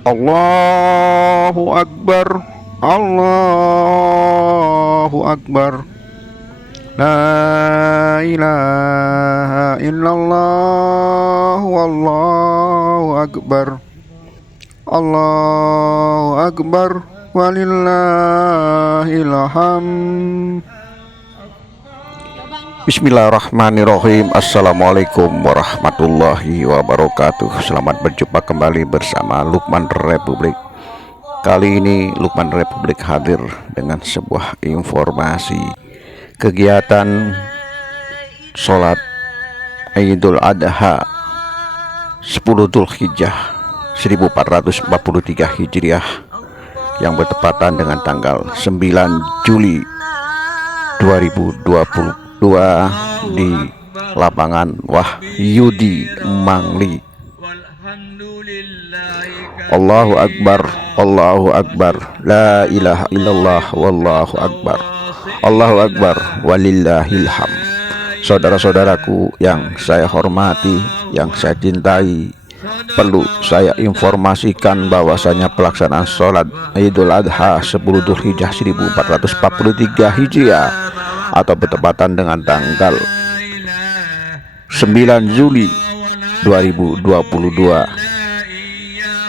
Allahu Akbar, Allahu Akbar, la ilaha illallah, wallahu akbar, Allahu Akbar, walillahil hamd. Bismillahirrahmanirrahim. Assalamualaikum warahmatullahi wabarakatuh. Selamat berjumpa kembali bersama Lukman Republik. Kali ini Lukman Republik hadir dengan sebuah informasi kegiatan sholat Idul Adha 10 Dzulhijjah 1443 Hijriah yang bertepatan dengan tanggal 9 Juli 2022 di lapangan Wahyudi Mangli. Allahu Akbar, Allahu Akbar, la ilaha illallah, wallahu akbar, Allahu Akbar, walillahil hamd. Saudara-saudaraku yang saya hormati, yang saya cintai, perlu saya informasikan bahwasanya pelaksanaan sholat Idul Adha 10 Dzulhijjah 1443 Hijriah atau bertepatan dengan tanggal 9 Juli 2022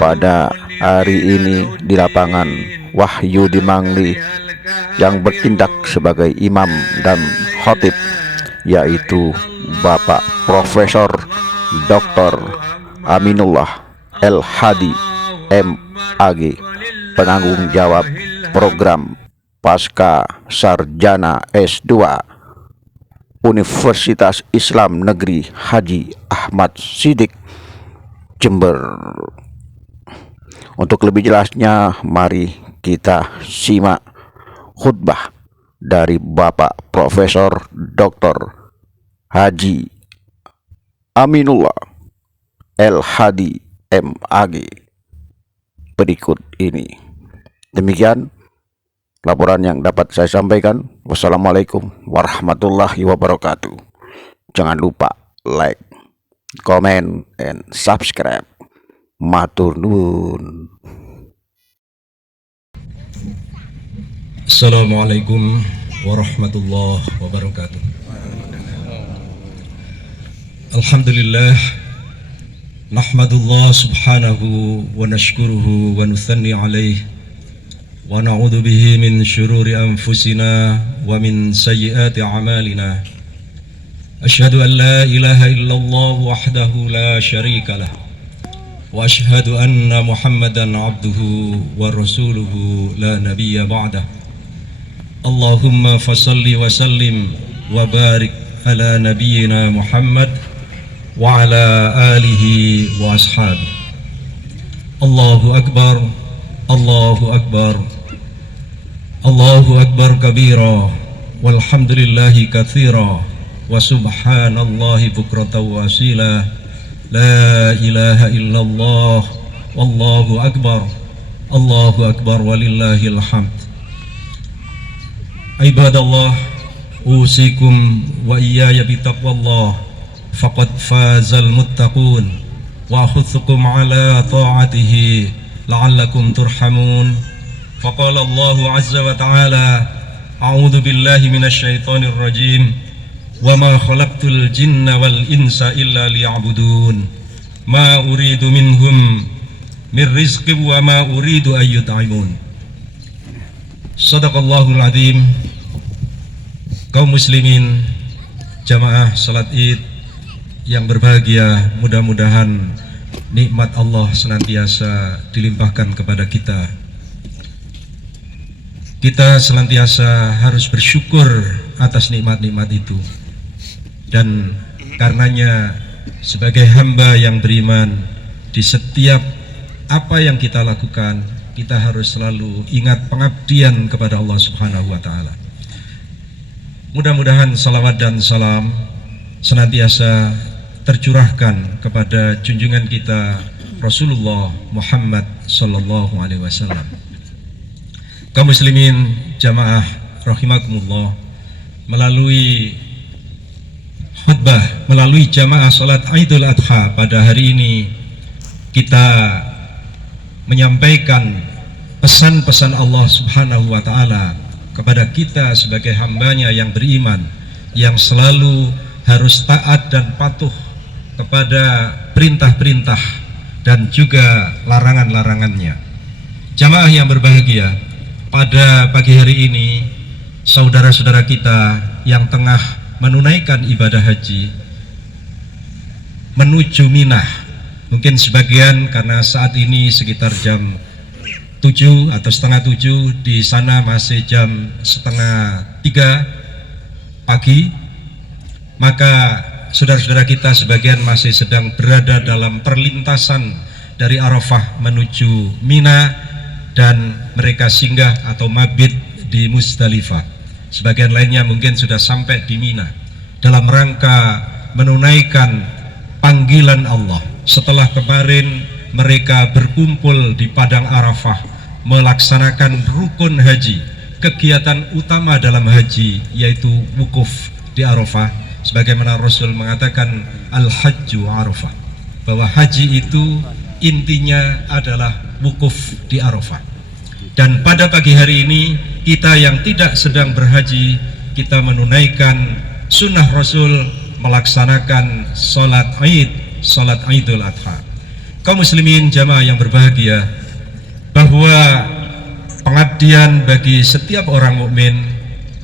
pada hari ini di lapangan Wahyudi Mangli yang bertindak sebagai imam dan khatib, yaitu Bapak Profesor Dr. Aminullah El Hadi MAG, penanggung jawab program Pasca Sarjana S2 Universitas Islam Negeri Haji Ahmad Siddiq, Jember. Untuk lebih jelasnya, mari kita simak khutbah dari Bapak Profesor Dr. Haji Aminullah El Hadi MAG berikut ini. Demikian laporan yang dapat saya sampaikan. Wassalamualaikum warahmatullahi wabarakatuh. Jangan lupa like, comment, and subscribe. Matur nuwun. Assalamualaikum warahmatullahi wabarakatuh. Alhamdulillah, nahmadullah subhanahu wa nashkuruhu wa nuthanni alayhi wa na'udzu bihi min syururi anfusina wa min sayyiati a'malina. Asyhadu an la ilaha illallah wahdahu la syarika lah wa asyhadu anna Muhammadan abduhu wa rasuluhu la nabiyya ba'dah. Allahumma fasalli wa sallim wa barik ala nabiyyina Muhammad wa ala alihi wa ashabihi. Allahu akbar, Allahu akbar, Allahu akbar kabira, walhamdulillahi katsira, wa subhanallahi bukratan wa asila, la ilaha illallah, wallahu akbar, Allahu akbar, walillahil hamd. Ibadallah, usikum wa iyaya bitaqwallah, faqad fazal muttaqun, wa akhudhukum ala ta'atihi la'allakum turhamun. Faqala Allahu azza wa ta'ala, a'udzu billahi minasy syaithanir rajim, wa ma khalaqtul jinna wal insa illa liya'budun, ma uridu minhum min rizqin wa ma uridu an yut'imun. Shadaqallahul azim. Kaum muslimin jamaah salat Id yang berbahagia, mudah-mudahan nikmat Allah senantiasa dilimpahkan kepada kita. Kita senantiasa harus bersyukur atas nikmat-nikmat itu, dan karenanya sebagai hamba yang beriman, di setiap apa yang kita lakukan, kita harus selalu ingat pengabdian kepada Allah Subhanahu wa Ta'ala. Mudah-mudahan salawat dan salam senantiasa tercurahkan kepada junjungan kita Rasulullah Muhammad sallallahu alaihi wasallam. Kaum muslimin jamaah rahimakumullah, melalui khutbah, melalui jamaah salat Idul Adha pada hari ini, kita menyampaikan pesan-pesan Allah Subhanahu wa Ta'ala kepada kita sebagai hambanya yang beriman, yang selalu harus taat dan patuh kepada perintah-perintah dan juga larangan-larangannya. Jamaah yang berbahagia, pada pagi hari ini saudara-saudara kita yang tengah menunaikan ibadah haji menuju Mina. Mungkin sebagian karena saat ini sekitar jam 7 atau setengah 7, di sana masih jam setengah 3 pagi, maka saudara-saudara kita sebagian masih sedang berada dalam perlintasan dari Arafah menuju Mina, dan mereka singgah atau mabit di Muzdalifah. Sebagian lainnya mungkin sudah sampai di Mina dalam rangka menunaikan panggilan Allah setelah kemarin mereka berkumpul di Padang Arafah melaksanakan rukun haji, kegiatan utama dalam haji yaitu wukuf di Arafah, sebagaimana Rasul mengatakan al-hajju Arafah, bahwa haji itu intinya adalah wukuf di Arafah. Dan pada pagi hari ini kita yang tidak sedang berhaji, kita menunaikan sunnah Rasul melaksanakan sholat Id, sholat Idul Adha. Kaum muslimin jamaah yang berbahagia, bahwa pengabdian bagi setiap orang mukmin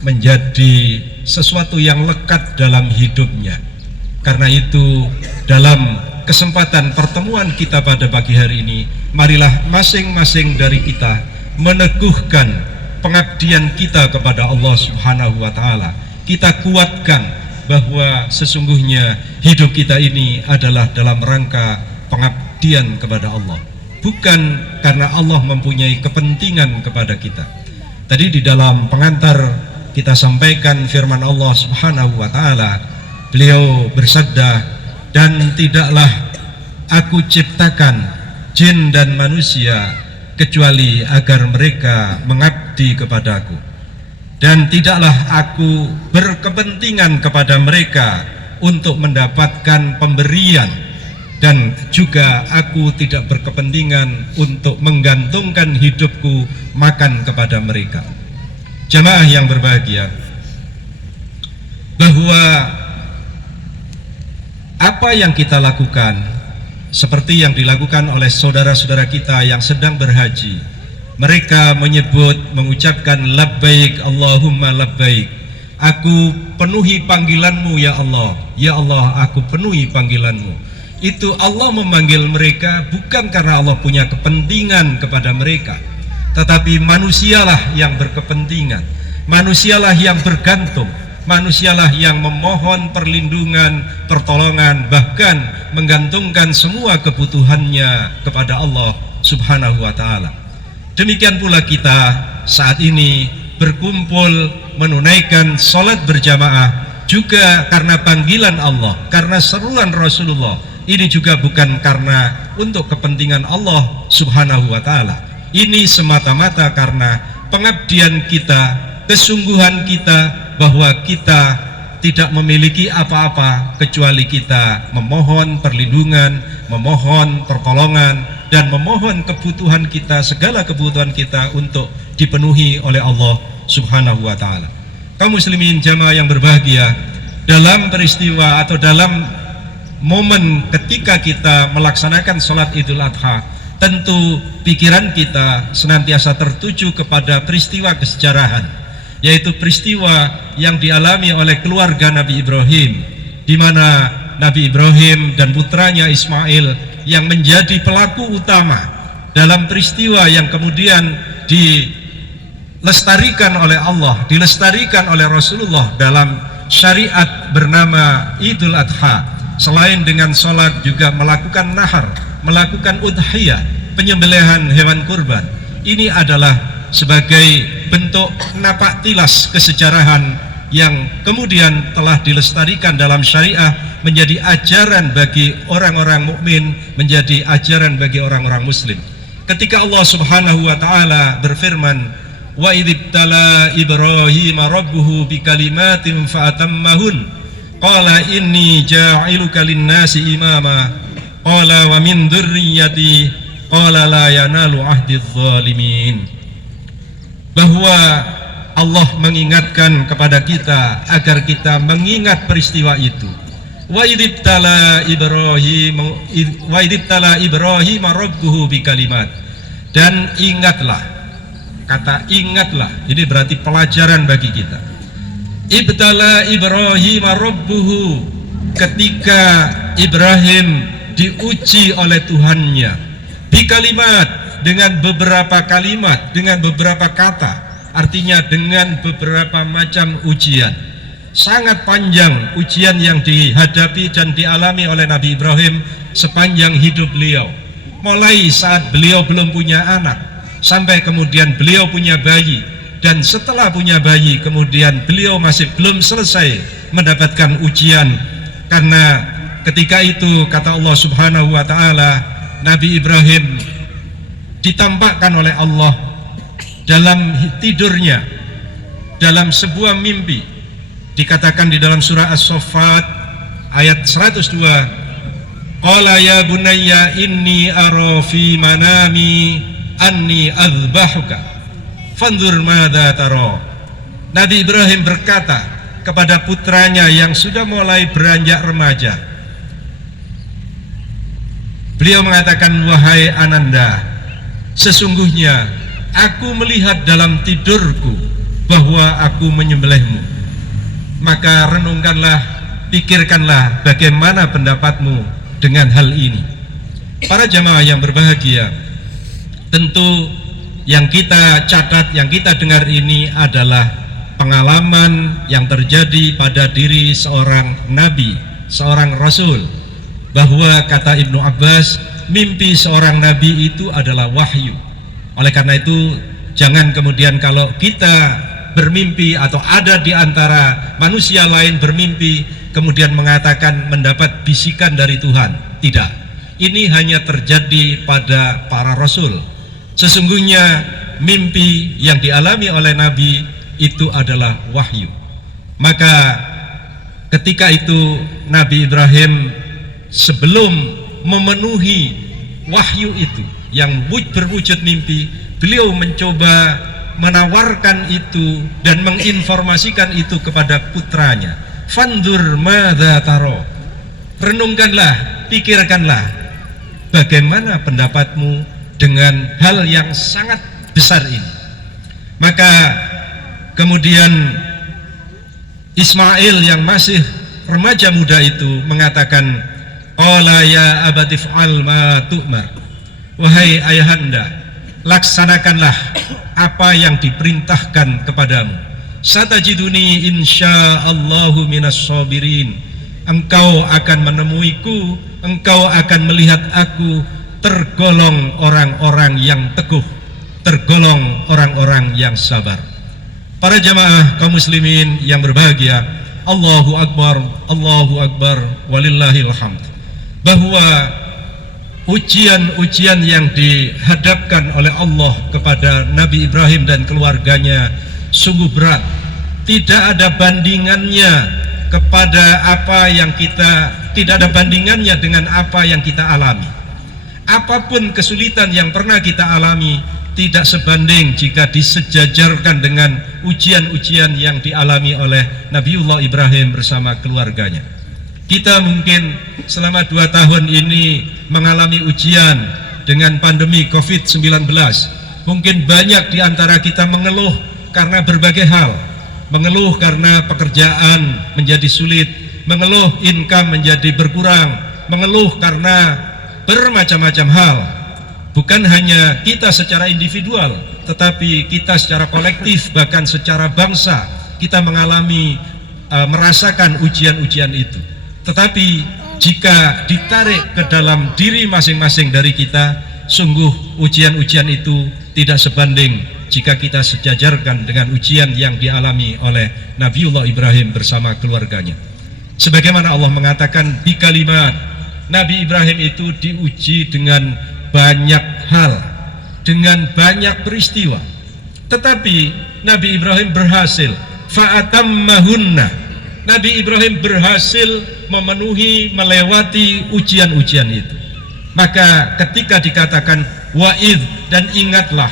menjadi sesuatu yang lekat dalam hidupnya. Karena itu dalam kesempatan pertemuan kita pada pagi hari ini, marilah masing-masing dari kita meneguhkan pengabdian kita kepada Allah Subhanahu wa Ta'ala. Kita kuatkan bahwa sesungguhnya hidup kita ini adalah dalam rangka pengabdian kepada Allah, bukan karena Allah mempunyai kepentingan kepada kita. Tadi di dalam pengantar kita sampaikan firman Allah Subhanahu wa Ta'ala. Beliau bersabda, dan tidaklah aku ciptakan jin dan manusia kecuali agar mereka mengabdi kepadaku, dan tidaklah aku berkepentingan kepada mereka untuk mendapatkan pemberian, dan juga aku tidak berkepentingan untuk menggantungkan hidupku makan kepada mereka. Jamaah yang berbahagia, bahwa apa yang kita lakukan seperti yang dilakukan oleh saudara-saudara kita yang sedang berhaji, mereka mengucapkan labbaik Allahumma labbaik, aku penuhi panggilanmu ya Allah, ya Allah aku penuhi panggilanmu. Itu Allah memanggil mereka bukan karena Allah punya kepentingan kepada mereka, tetapi manusialah yang berkepentingan, manusialah yang bergantung, manusialah yang memohon perlindungan, pertolongan, bahkan menggantungkan semua kebutuhannya kepada Allah Subhanahu wa Ta'ala. Demikian pula kita saat ini berkumpul menunaikan sholat berjamaah juga karena panggilan Allah, karena seruan Rasulullah. Ini juga bukan karena untuk kepentingan Allah Subhanahu wa Ta'ala. Ini semata-mata karena pengabdian kita, kesungguhan kita, bahwa kita tidak memiliki apa-apa kecuali kita memohon perlindungan, memohon pertolongan, dan memohon kebutuhan kita, segala kebutuhan kita untuk dipenuhi oleh Allah Subhanahu wa Ta'ala. Kaum muslimin jamaah yang berbahagia, dalam peristiwa atau dalam momen ketika kita melaksanakan sholat Idul Adha, tentu pikiran kita senantiasa tertuju kepada peristiwa kesejarahan, yaitu peristiwa yang dialami oleh keluarga Nabi Ibrahim, di mana Nabi Ibrahim dan putranya Ismail yang menjadi pelaku utama dalam peristiwa yang kemudian dilestarikan oleh Allah, dilestarikan oleh Rasulullah dalam syariat bernama Idul Adha. Selain dengan sholat juga melakukan nahar, melakukan udhiyah, penyembelihan hewan kurban. Ini adalah sebagai bentuk napak tilas kesejarahan yang kemudian telah dilestarikan dalam syariah, menjadi ajaran bagi orang-orang mukmin, menjadi ajaran bagi orang-orang muslim. Ketika Allah Subhanahu wa Ta'ala berfirman, wa idzibtala Ibrahim rabbuhu bikalimatin fa'atammahun qala inni ja'iluka lin-nasi imama qala wa min dzurriyyati qala la yanalu ahdiz zalimin. Bahwa Allah mengingatkan kepada kita agar kita mengingat peristiwa itu. Wa idibtala Ibrahim rabbuhu bikalimat. Dan ingatlah, kata ingatlah ini berarti pelajaran bagi kita. Ibtala Ibrahim rabbuhu, ketika Ibrahim diuji oleh Tuhannya bikalimat, dengan beberapa kalimat, dengan beberapa kata, artinya dengan beberapa macam ujian. Sangat panjang ujian yang dihadapi dan dialami oleh Nabi Ibrahim sepanjang hidup beliau, mulai saat beliau belum punya anak sampai kemudian beliau punya bayi, dan setelah punya bayi kemudian beliau masih belum selesai mendapatkan ujian. Karena ketika itu kata Allah Subhanahu wa ta'ala, Nabi Ibrahim ditampakkan oleh Allah dalam tidurnya, dalam sebuah mimpi. Dikatakan di dalam surah As-Saffat ayat 102, qala ya bunayya inni ara fi manami anni azbahuka fanzur madza tara. Nabi Ibrahim berkata kepada putranya yang sudah mulai beranjak remaja, beliau mengatakan, wahai Ananda, sesungguhnya aku melihat dalam tidurku bahwa aku menyembelihmu. Maka renungkanlah, pikirkanlah bagaimana pendapatmu dengan hal ini. Para jamaah yang berbahagia, tentu yang kita catat, yang kita dengar ini adalah pengalaman yang terjadi pada diri seorang nabi, seorang rasul. Bahwa kata Ibnu Abbas, mimpi seorang nabi itu adalah wahyu. Oleh karena itu, jangan kemudian kalau kita bermimpi atau ada di antara manusia lain bermimpi kemudian mengatakan mendapat bisikan dari Tuhan. Tidak. Ini hanya terjadi pada para rasul. Sesungguhnya mimpi yang dialami oleh nabi itu adalah wahyu. Maka ketika itu Nabi Ibrahim sebelum memenuhi wahyu itu yang berwujud mimpi, beliau mencoba menawarkan itu dan menginformasikan itu kepada putranya. Fandur madza taro, renungkanlah, pikirkanlah bagaimana pendapatmu dengan hal yang sangat besar ini. Maka kemudian Ismail yang masih remaja muda itu mengatakan, qala ya abatif al ma tu'mar, wahai ayahanda, laksanakanlah apa yang diperintahkan kepadamu. Satajiduni insyaallahu minas sabirin, engkau akan menemuiku, engkau akan melihat aku tergolong orang-orang yang teguh, tergolong orang-orang yang sabar. Para jamaah kaum muslimin yang berbahagia, Allahu Akbar, Allahu Akbar, walillahil hamd. Bahwa ujian-ujian yang dihadapkan oleh Allah kepada Nabi Ibrahim dan keluarganya sungguh berat. Tidak ada bandingannya kepada apa yang tidak ada bandingannya dengan apa yang kita alami. Apapun kesulitan yang pernah kita alami tidak sebanding jika disejajarkan dengan ujian-ujian yang dialami oleh Nabiullah Ibrahim bersama keluarganya. Kita mungkin selama 2 tahun ini mengalami ujian dengan pandemi COVID-19. Mungkin banyak di antara kita mengeluh karena berbagai hal. Mengeluh karena pekerjaan menjadi sulit, mengeluh income menjadi berkurang, mengeluh karena bermacam-macam hal. Bukan hanya kita secara individual, tetapi kita secara kolektif, bahkan secara bangsa, kita mengalami, merasakan ujian-ujian itu. Tetapi jika ditarik ke dalam diri masing-masing dari kita, sungguh ujian-ujian itu tidak sebanding jika kita sejajarkan dengan ujian yang dialami oleh Nabiullah Ibrahim bersama keluarganya. Sebagaimana Allah mengatakan di kalimat, Nabi Ibrahim itu diuji dengan banyak hal, dengan banyak peristiwa. Tetapi Nabi Ibrahim berhasil, fa'atammahunna. Nabi Ibrahim berhasil memenuhi, melewati ujian-ujian itu. Maka ketika dikatakan wa'id dan ingatlah,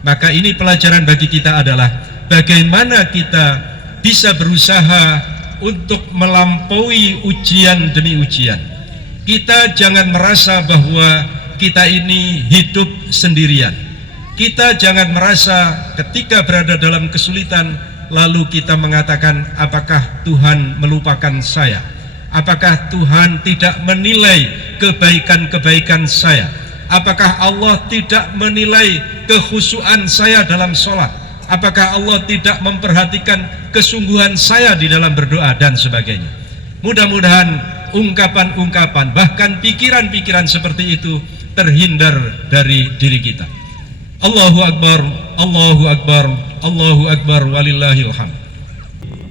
maka ini pelajaran bagi kita adalah bagaimana kita bisa berusaha untuk melampaui ujian demi ujian. Kita jangan merasa bahwa kita ini hidup sendirian. Kita jangan merasa ketika berada dalam kesulitan lalu kita mengatakan, apakah Tuhan melupakan saya? Apakah Tuhan tidak menilai kebaikan-kebaikan saya? Apakah Allah tidak menilai kekhusyuan saya dalam sholat? Apakah Allah tidak memperhatikan kesungguhan saya di dalam berdoa dan sebagainya? Mudah-mudahan ungkapan-ungkapan bahkan pikiran-pikiran seperti itu terhindar dari diri kita. Allahu Akbar, Allahu Akbar, Allahu Akbar, walillahil hamd.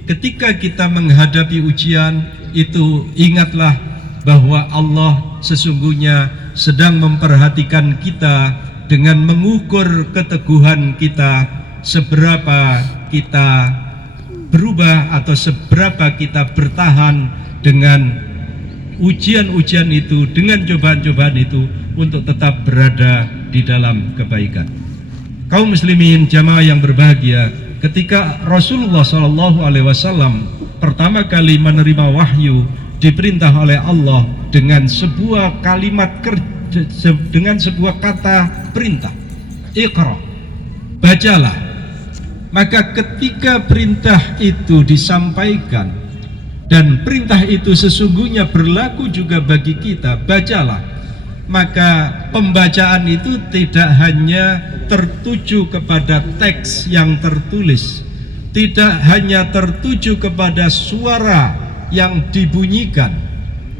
Ketika kita menghadapi ujian itu, ingatlah bahwa Allah sesungguhnya sedang memperhatikan kita dengan mengukur keteguhan kita, seberapa kita berubah atau seberapa kita bertahan dengan ujian-ujian itu, dengan cobaan-cobaan itu, untuk tetap berada di dalam kebaikan. Kaum muslimin jamaah yang berbahagia, ketika Rasulullah SAW pertama kali menerima wahyu, diperintah oleh Allah dengan sebuah kalimat dengan sebuah kata perintah, Iqra, bacalah. Maka ketika perintah itu disampaikan dan perintah itu sesungguhnya berlaku juga bagi kita, bacalah, maka pembacaan itu tidak hanya tertuju kepada teks yang tertulis, tidak hanya tertuju kepada suara yang dibunyikan,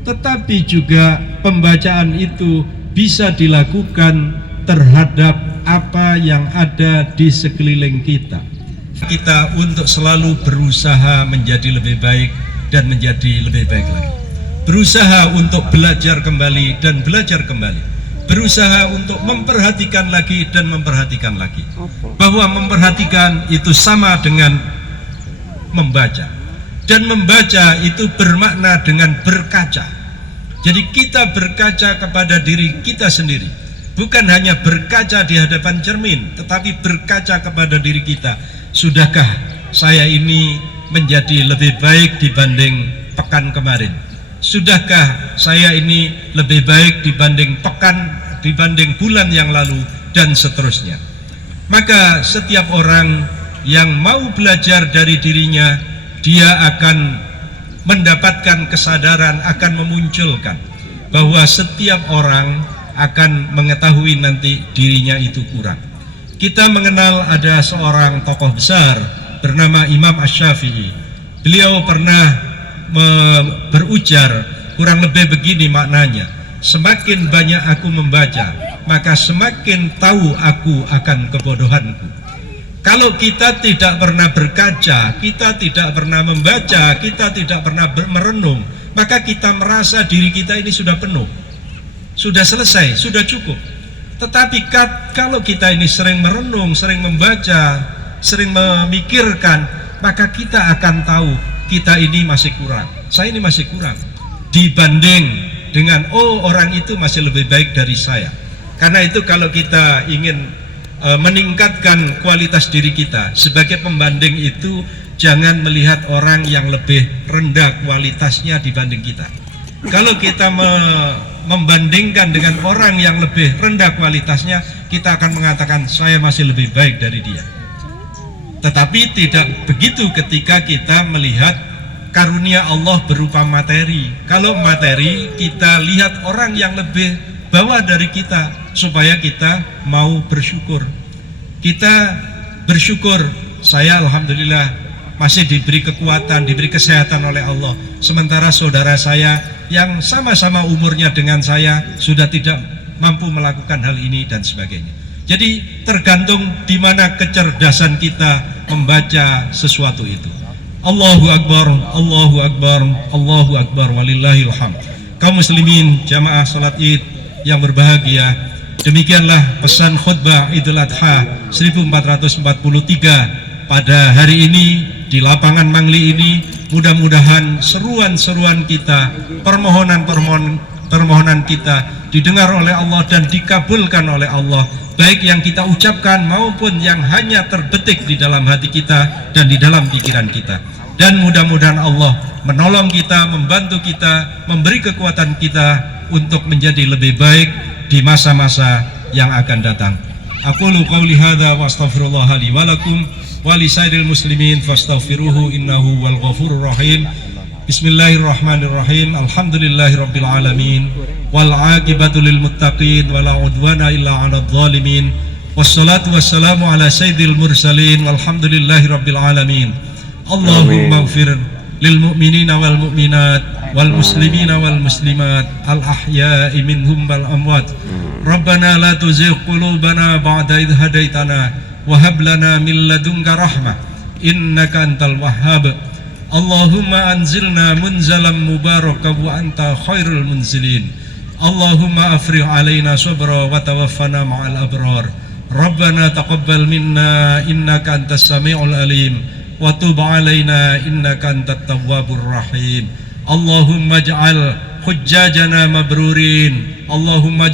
tetapi juga pembacaan itu bisa dilakukan terhadap apa yang ada di sekeliling kita. Kita untuk selalu berusaha menjadi lebih baik dan menjadi lebih baik lagi. Berusaha untuk belajar kembali dan belajar kembali. Berusaha untuk memperhatikan lagi dan memperhatikan lagi. Bahwa memperhatikan itu sama dengan membaca. Dan membaca itu bermakna dengan berkaca. Jadi kita berkaca kepada diri kita sendiri. Bukan hanya berkaca di hadapan cermin, tetapi berkaca kepada diri kita. Sudahkah saya ini menjadi lebih baik dibanding pekan kemarin? Sudahkah saya ini lebih baik dibanding bulan yang lalu, dan seterusnya. Maka setiap orang yang mau belajar dari dirinya, dia akan mendapatkan kesadaran, akan memunculkan bahwa setiap orang akan mengetahui nanti dirinya itu kurang. Kita mengenal ada seorang tokoh besar bernama Imam Asy-Syafi'i. Beliau pernah berujar kurang lebih begini maknanya, semakin banyak aku membaca, maka semakin tahu aku akan kebodohanku. Kalau kita tidak pernah berkaca, kita tidak pernah membaca, kita tidak pernah merenung, maka kita merasa diri kita ini sudah penuh, sudah selesai, sudah cukup. Tetapi kalau kita ini sering merenung, sering membaca, sering memikirkan, maka kita akan tahu kita ini masih kurang, saya ini masih kurang dibanding dengan orang itu masih lebih baik dari saya. Karena itu kalau kita ingin meningkatkan kualitas diri kita sebagai pembanding itu, jangan melihat orang yang lebih rendah kualitasnya dibanding kita. Kalau kita membandingkan dengan orang yang lebih rendah kualitasnya, kita akan mengatakan saya masih lebih baik dari dia. Tetapi tidak begitu ketika kita melihat karunia Allah berupa materi. Kalau materi, kita lihat orang yang lebih bawah dari kita supaya kita mau bersyukur. Kita bersyukur, saya alhamdulillah masih diberi kekuatan, diberi kesehatan oleh Allah. Sementara saudara saya yang sama-sama umurnya dengan saya sudah tidak mampu melakukan hal ini dan sebagainya. Jadi tergantung di mana kecerdasan kita membaca sesuatu itu. Allahu Akbar, Allahu Akbar, Allahu Akbar, walillahil hamd. Kaum muslimin jamaah salat Id yang berbahagia, demikianlah pesan khutbah Idul Adha 1443 pada hari ini di lapangan Mangli ini. Mudah-mudahan seruan-seruan kita, permohonan-permohonan permohonan kita didengar oleh Allah dan dikabulkan oleh Allah, baik yang kita ucapkan maupun yang hanya terbetik di dalam hati kita dan di dalam pikiran kita. Dan mudah-mudahan Allah menolong kita, membantu kita, memberi kekuatan kita untuk menjadi lebih baik di masa-masa yang akan datang. Aqulu qawli hadza wa astaghfirullah li wa lakum wa li sairil muslimin fastaghfiruhu innahu wal ghafurur rahim. Bismillahirrahmanirrahim. Alhamdulillahirabbil alamin wal aqibatu lil muttaqin wala udwana illa 'alal zalimin. Wassalatu wassalamu ala sayyidil mursalin walhamdulillahirabbil alamin. Allahumma ighfir lil mu'minina wal mu'minat wal muslimina wal muslimat al ahya'i minhum wal amwat. Rabbana la tuzigh qulubana ba'da idh hadaitana wa hab lana min ladunka rahmah innaka antal wahhab. Allahumma anzilna munzalan mubarakan wa anta khairul munzilin. Allahumma afrigh alaina sabra wa tawaffana ma'al abrar. Rabbana taqabbal minna innaka antas sami'ul alim wa tub alaina innaka antat tawwabur rahim. Allahumma ij'al hujjajana mabrurin. Allahumma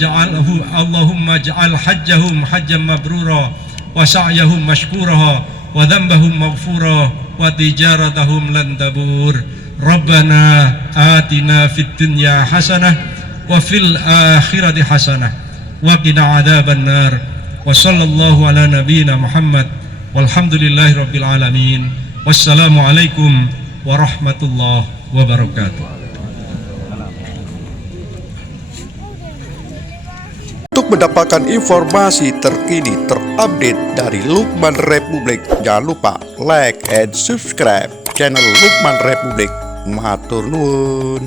ij'al hajjahum hajjan mabrura wa sa'yahum mashkura wa dhanbahum maghfura wa tijaratahum lan tabur. Rabbana atina fid dunya hasanah wa fil akhirati hasanah wa qina adzaban nar. Wa sallallahu ala nabiyyina Muhammad walhamdulillahi rabbil alamin. Wassalamu alaikum warahmatullahi wabarakatuh. Untuk mendapatkan informasi terkini terupdate dari Lukman Republik, jangan lupa like and subscribe channel Lukman Republik. Matur nuwun.